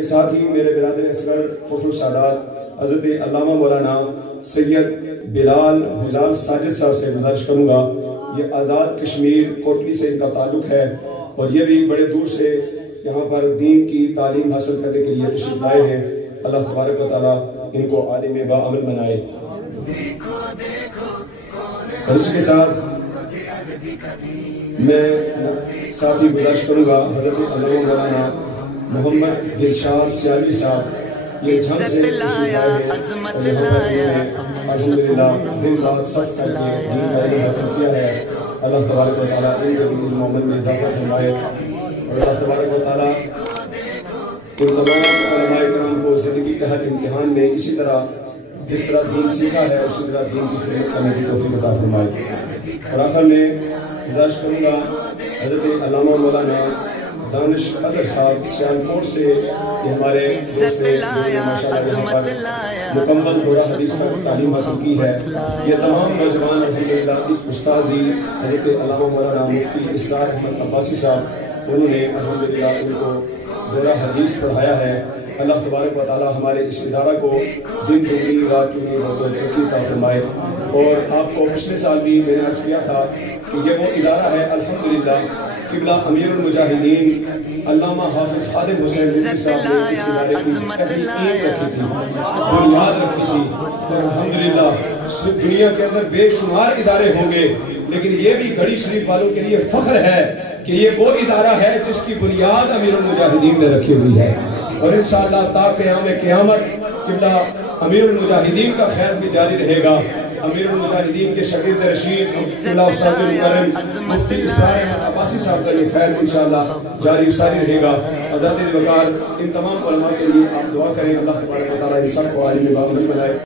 کے ساتھ ہی میرے برادر اصغر فخر السادات حضرت علامہ مولانا سید بلال ساجد صاحب سے گزارش کروں گا. یہ آزاد کشمیر کوٹلی سے ان کا تعلق ہے اور یہ بھی بڑے دور سے یہاں پر دین کی تعلیم حاصل کرنے کے لیے تشریف لائے ہیں. اللہ تبارک و تعالیٰ ان کو عالم باعمل بنائے. اور اس کے ساتھ میں ساتھ ہی گزارش کروں گا حضرت علامہ مولانا محمد دلشاد سیالوی صاحب. یہ جھنگ سے تشریف لائے ہیں اور یہاں پر انہوں نے الحمدللہ دن رات سخت کر کے دین کا علم حاصل کیا ہے. اللہ تبارک و تعالیٰ ان کے بھی علم و عمل میں اضافہ فرمائے اور اللہ تبارک و تعالیٰ ان تمام علماء کرام کو زندگی کے ہر امتحان میں اسی طرح جس طرح دین سیکھا ہے اسی طرح دین کی خدمت کرنے کی توفیق عطا فرمائے. اور آخر میں گزارش کروں گا حضرت علامہ مولانا دانش قدر صاحب سیالکوٹ سے یہ ہمارے دوست ہیں ماشاءاللہ یہاں پر مکمل دورہ حدیث پر تعلیم حاصل کی ہے. یہ تمام نوجوان الحمدللہ اس استاذی حضرت علامہ مولانا مفتی اسرار احمد عباسی صاحب انہوں نے الحمدللہ ان کو دورہ حدیث پڑھایا ہے. اللہ تبارک و تعالیٰ ہمارے اس ادارہ کو دن دگنی رات چگنی ترقی عطا فرمائے. اور آپ کو پچھلے سال بھی میں نے عرض کیا تھا کہ یہ وہ ادارہ ہے الحمدللہ قبلہ امیر المجاہدین علامہ حافظ خادم حسین رضوی صاحب نے اس ادارے کی پہلی اینٹ رکھی تھی, بنیاد رکھی تھی. اور الحمدللہ دنیا کے اندر بے شمار ادارے ہوں گے لیکن یہ بھی گھڑی شریف والوں کے لیے فخر ہے کہ یہ وہ ادارہ ہے جس کی بنیاد امیر المجاہدین نے رکھی ہوئی ہے. اور انشاءاللہ تا قیام قیامت قبلہ امیر المجاہدین کا خیر بھی جاری رہے گا. امیر المجاہدین کے شاگرد رشید قبلہ استاد المکرم مفتی اسرار احمد عباسی صاحب کا یہ خیر انشاءاللہ جاری ساری رہے گا. حضرت وقار ان تمام علماء کے لیے آپ دعا کریں اللہ تبارک و تعالیٰ ان سب کو عالم باعمل بنائے.